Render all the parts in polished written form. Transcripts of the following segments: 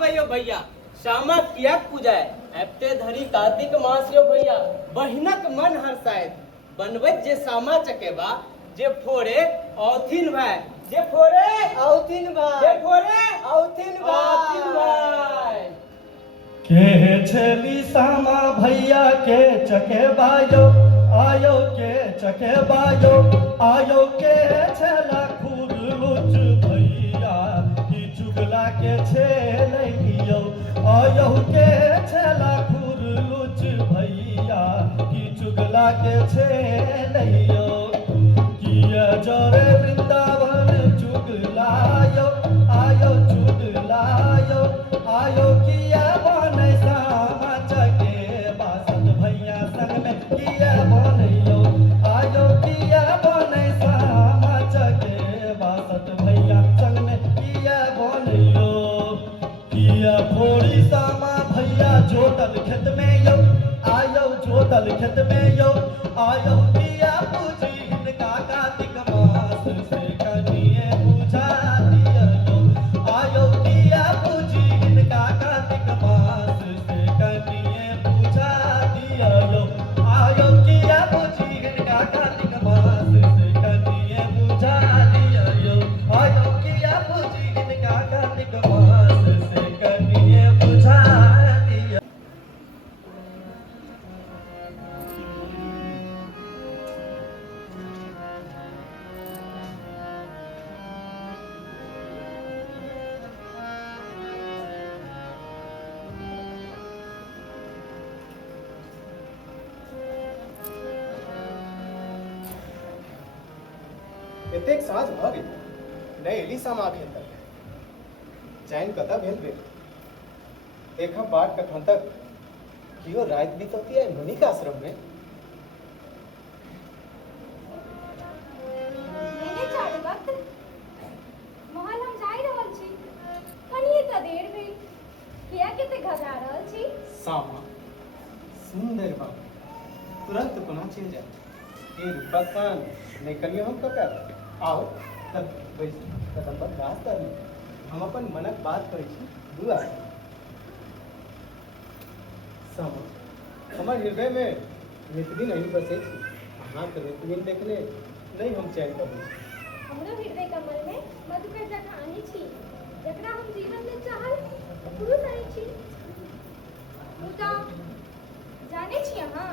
भाइयो भैया श्यामा कियाक पूजाए एप्ते धरी कार्तिक मास यो भैया बहिनक मन हर्षायत बनबैत जे सामा चकेबा जे फोड़े औथिन भाई जे फोड़े औथिन भाई जे फोड़े औथिन भाई के छली सामा भैया के चकेबायो आयो के चकेबायो आयो के छला खुरलुच भैया की चुगला के छेलैयो आयो के छला खुरलुच भैया की चुगला के छेलैयो किया जरे वृंदावन चुगलायो आयो चुगलायो आयो किया बनै सामा चकेबा सत भैया संग में किया बनैयो आयो किया बनै सामा चकेबा सत भैया संग में किया बनैयो किया फोड़ी सामा भैया जोतल खेत में यो आयो जोतल खेत में यो आयो किया पूजी हिनका कार्तिक मास से कनिए बुझा दियो आयो किया पूजी हिनका कार्तिक मास से कनिए बुझा दियो आयो किया पूजी हिनका कार्तिक मास से कनिए बुझा दियो आयो किया पूजी हिनका कार्तिक मास से कनिए बुझा दियो एतेक साँझ भ गेल नै एली सामा भेल तक चैन कतऽ भेल भेल देखब बाट कखन तक कियो राति बीतती है मुनिक आश्रम में मैंने चार वक्त महल हम जाई रहल छी कनिए त देर भेल किया के ते घबरा रहल छी सामा सुंदर बाबू तुरंत कोना चल जाए ये रूपकन नहीं करियो हम ककर आओ तब बैस कदम पर गास कर हम अपन मनक बात करै छी दुआ सामा हमर हृदय में नितदी नहीं बसे छी अहाँ के नितदिन देखले नहीं हम चैन करू हमरो हृदय कमल में मधुकर जगह आनी छी जकरा हम जीवन में चाहल पुरुष आनी छी मुदा जाने छी अहाँ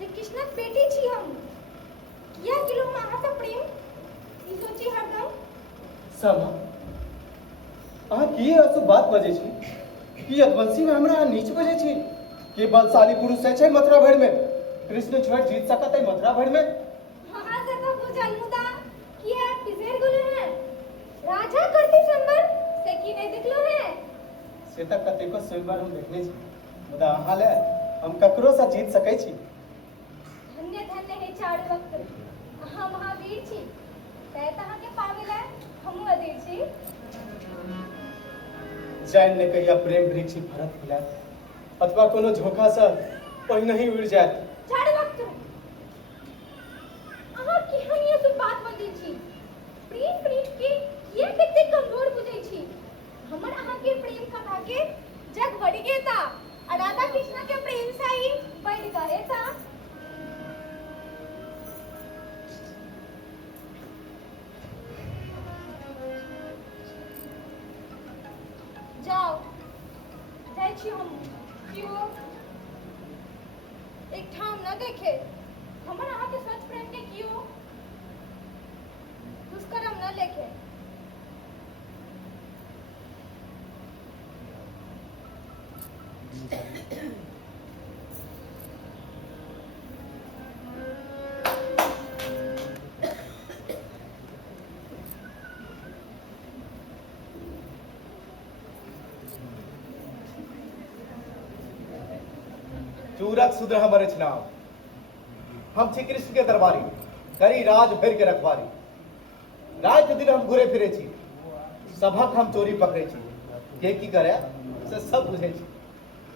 जे कृष्णक बेटी छी हम किया किलो में अहाँ से प्रेम ई सोची हरदम सामा अहाँ की असु बात बजे छी की यदवंशी में हमरा अहाँ नीच बजे छी के बलशाली पुरुष छै मथुरा भर में कृष्ण छोड़ जीत सकत है मथुरा भर में हाँ से तो बुझल मुदा की है पिसेर गुले हैं राजा करती संबर से की नहीं दिखलो है से तक कतेको स्वयंवर हम देखने छी मुदा अहाँ ले हम ककरो सा जीत सकै छी धन्य धन्य है चार वक्त अहाँ महावीर छी तै तहाँ के पावेला हमहु अधीर छी जैन ने कहिया प्रेम वृक्ष भरत खिलाए अथवा कोनो झोंका सा पहिने ही उड़ जाए चार वक्त अहाँ की हम ये सब बात बजे छी प्रेम प्रेम के ये कितने कमजोर बुझै छी हमर अहाँ के प्रेम कथा के जग बढ़ गए था और राधा कृष्ण के प्रेम से ही बढ़ गए था जाओ जाय छी हम क्यों एक ठाम न देखे हमर अहाँ के सच प्रेम के क्यों दुष्कर्म न लेखे चूरक सुद्र हमरे नाम हम छी कृष्ण के दरबारी करी राज भर के रखवारी रात दिन हम घुरे फिरे छी सभक हम चोरी पकड़े छी के की करे से सब बुझे छी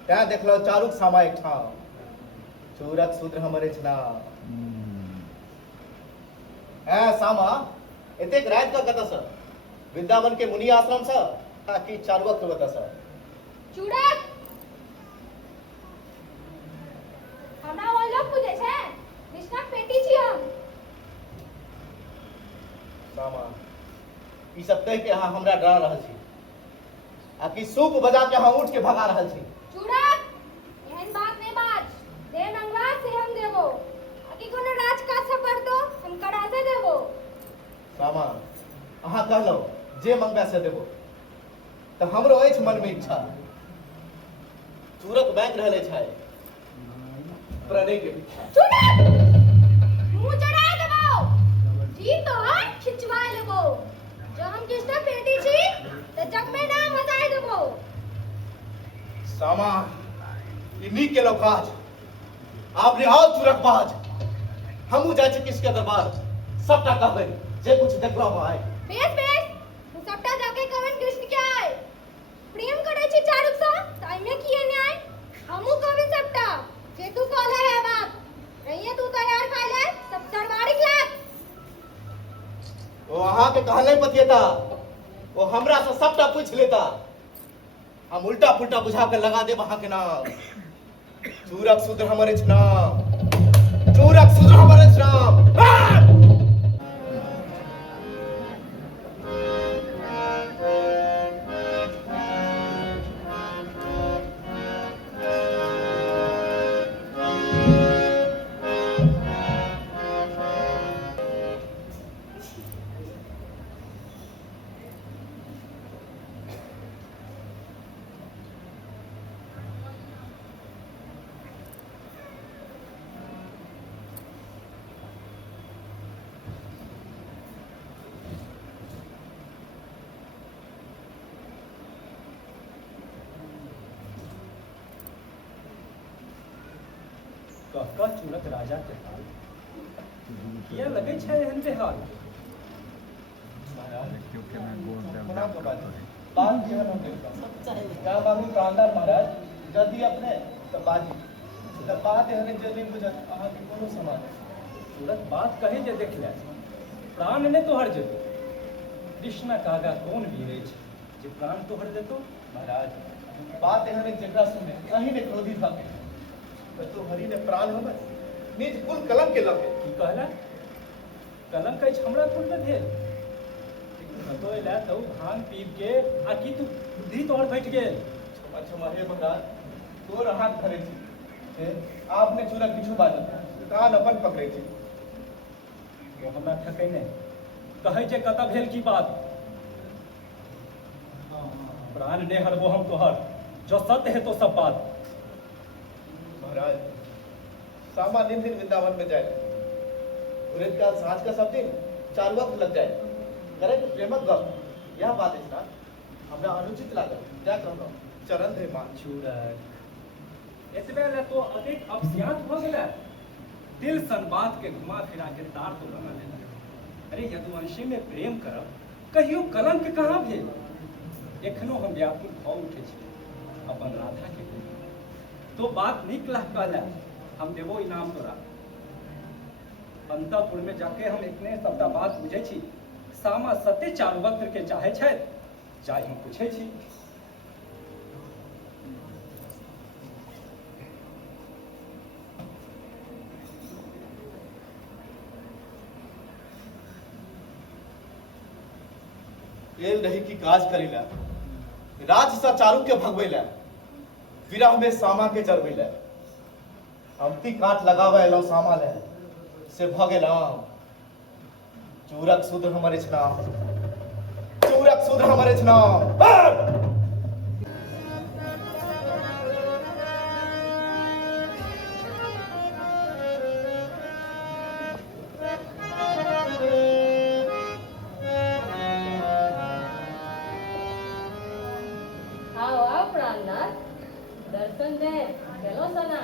त्या देखलो चारुक सामा एक ठाम चूरक सुद्र हमरे नाम सामा एतेक रात का कत सर वृंदावन के मुनि आश्रम से ताकि चालू वक्त बता सर चूड़क हमरा वो लोग पूछे छे कृष्णा पेटी छी हम सामा ई सब कह के अहाँ हमरा डरा रहल छी आ कि सूप बजा के अहाँ उठ के भगा रहल छी चूड़क एहन बात नहीं बाज दे मंगवा से हम देबो आकि कोनो राज का सब कर दो हम करा से देबो सामा अहाँ कहलो जे मंगबा से देबो तो हमरो अछि मन में इच्छा चूरक बैंक रहले छै प्रणय के पीछा चूड़क मुंह चढ़ा देबो जी तो हम खिंचवा लेबो जो हम कृष्णा पेटी छी त जग में नाम हटाई देबो सामा इन्हीं के लोग काज आपने और चूरक बाज हमू जाय छी किसके दरबार सबटा कहबे जे कुछ देखलो हो आए बेस बेस तू सबटा जाके कवन कृष्ण के आए प्रेम करे छी चारुक सा ताई में किए न्याय हमू कहबे सबटा जे तू कहले है बात कहिए तू तैयार खा ले सब दरबारी लाग वो अहाँ के कहले पतियता वो हमरा से सबटा पूछ लेता हम उल्टा पुल्टा बुझा के लगा दे वहां के नाम चूरक शूद्र हमारे नाम चूरक शूद्र हमारे नाम कहका चूरक राजा के हाल किया लगे छै एहन बेहाल बात केहन हो गेल क्या बाबू प्राणदार महाराज जल्दी अपने तो बाजी तो बात एहन जल्दी बुझत अहाँ के कोनो समान चूरक बात कहे जे देख ले प्राण ने तोहर जेतो कृष्ण कागा कौन वीर छै जे प्राण तोहर देतो महाराज बात एहन जेकरा सुने अहीं ने क्रोधित भके तो हरि ने प्राण हमर निज कुल कलम के लगे की कहला कलंक अछि हमरा कुल में भेल तो एला तो भांग पीब के आ की तू बुद्धि तोहर बैठ गेल अच्छा हे महाराज तोर हाथ धरे छी आपने चूरक किछु बाजत कान अपन पकड़े छी वो हमरा ठकै नै कहै जे कत भेल की बात प्राण ने हरबो हम तोहर जो सत्य है तो सब बात महाराज सामा दिन वृंदावन में जाए उरेद का सांझ का सब दिन 4 वक्त लग जाए करे तो प्रेमक गप यह बात है ना हमरा अनुचित लागल क्या कहनो चरण धे मान चूरक एतबे ले तो अधिक अपस्यांत भ गेला दिल सन बात के घुमा फिरा के तार तो बना लेला अरे यदुवंशी में प्रेम करब कहियो कलंक कहाँ भेल एखनो हम व्याकुल भ उठे छी अपन राधा के तो बात निक लग कहला हम देवो इनाम तोरा अंतपुर में जाके हम इतने सबटा बात बुझे छी सामा सत्य चारुवक्त्र के चाहे छै चाहे हम पूछे छी एल रही की काज करेला राज सा चारू के भगवेला विरह में सामा के चरवेला हमती काट लगावे लो सामा ले से भगेला चूरक शूद्र हमारे नाम चूरक शूद्र हमारे नाम दर्शन दे चलो सना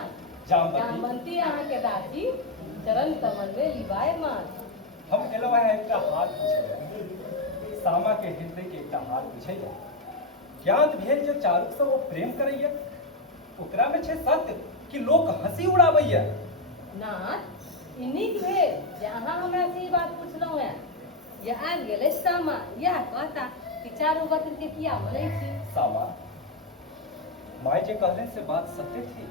जामवंती यहाँ के दासी चरण कमल में लिवाए मात हम एलवा है एकटा हाथ पूछे सामा के हृदय के एकटा हाथ पूछे ज्ञात भेल जे चारुक से वो प्रेम करैया ओकरा में छै सत्य कि लोग हंसी उड़ावैया नाथ इन्हीं भेल जे अहाँ हमरा से ई बात पूछलहुँ है ये आबि गेलै सामा यह कहता कि चारू बतन के किया मनै छी। सामा माय जे कहले से बात सत्य थी।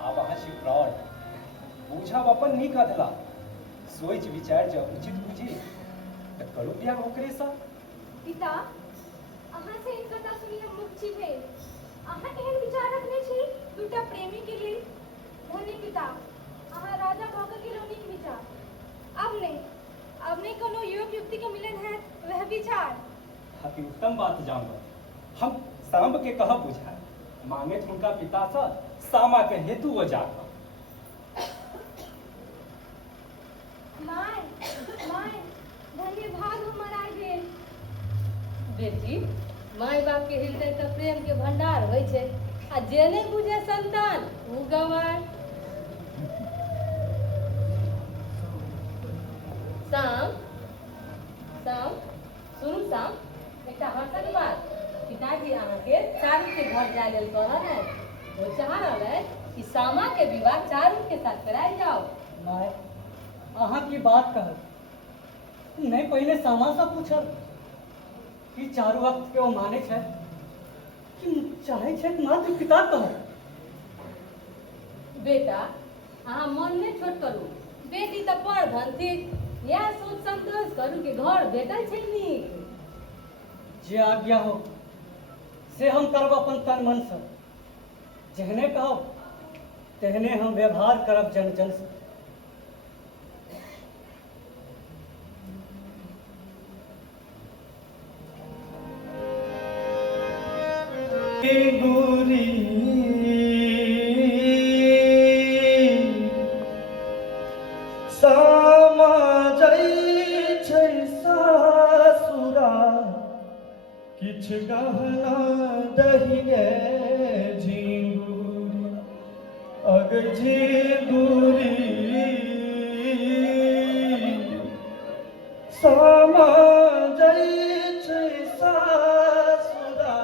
आब अहाँ छी प्रौढ़, बूझब अपन नीक अधला, सोच विचार जब उचित बुझी तऽ करू बियाह ओकरे सँ। पिता, अहाँ से इन कथा सुनी हम मुक्त छी भेल। अहाँ एहन विचार रखने छी दूटा प्रेमी के लेल। धन्य पिता, अहाँ राजा भऽ के नीक विचार। अब नहीं कोनो योग युक्ति के मिलन है वह विचार। अति उत्तम बात जानब। हम सांब के कहब बुझाय, मांगे हुनका पिता सँ सामा के हेतु वो जात। माय, माय, धन्य भाग हमर आइ गेल। बेटी, माय बाप के हृदय तऽ प्रेम के भंडार होइ छै, आ जे नहीं बुझे संतान ऊ गंवार। शाम, शाम, सुनू शाम, एकटा हर्षक बात। पिताजी अहाँ के चारू के घर जाय लेल कहल है। वो चाह रहल है कि सामा के विवाह चारू के साथ करायल जाओ। माय, अहाँ की बात कहल, नहीं पहले सामा सँ पूछल कि चारू वक्त के ओ माने छै कि चाहे छै मात्र पिता कहल। बेटा, अहाँ मन नहीं छोट करू। बेटी तऽ पढ़ धन थिक, यह सोच संतोष करू कि घर भेटल छै नीक। जे आज्ञा हो से हम करब अपन तन मन सँ। जेहने कहब तेहने हम व्यवहार करब जन जन से। गुरी सामा जाइ छै सासुरा, किछ गहना दहिए झिंगुरी। अग झिंगुरी सामा जाइ छै सासुरा,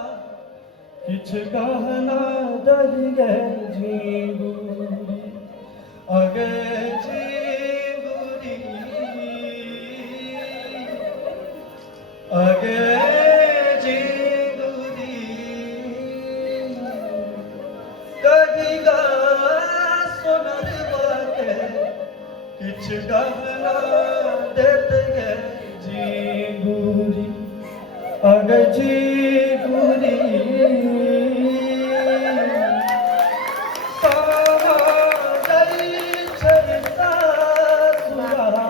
किछ गहना दहिए झिंगुरी। अगे झिंगुरी, अगे झिंगुरी, कहिगा सोनर बाटे, किछ गहना देत गे झिंगुरी। अगे झिंगुरी सामा जाइ छै सासुरा,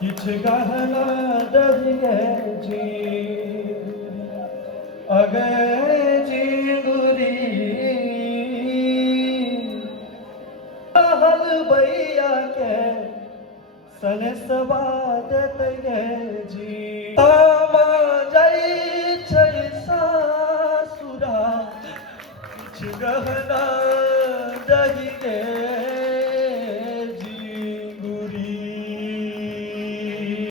किछ गहना दहिए झिंगुरी। अगे झिंगुरी हलबैया के सनेसवा देत गे जी। सामा जाइ छै सासुरा, किछ गहना दहिए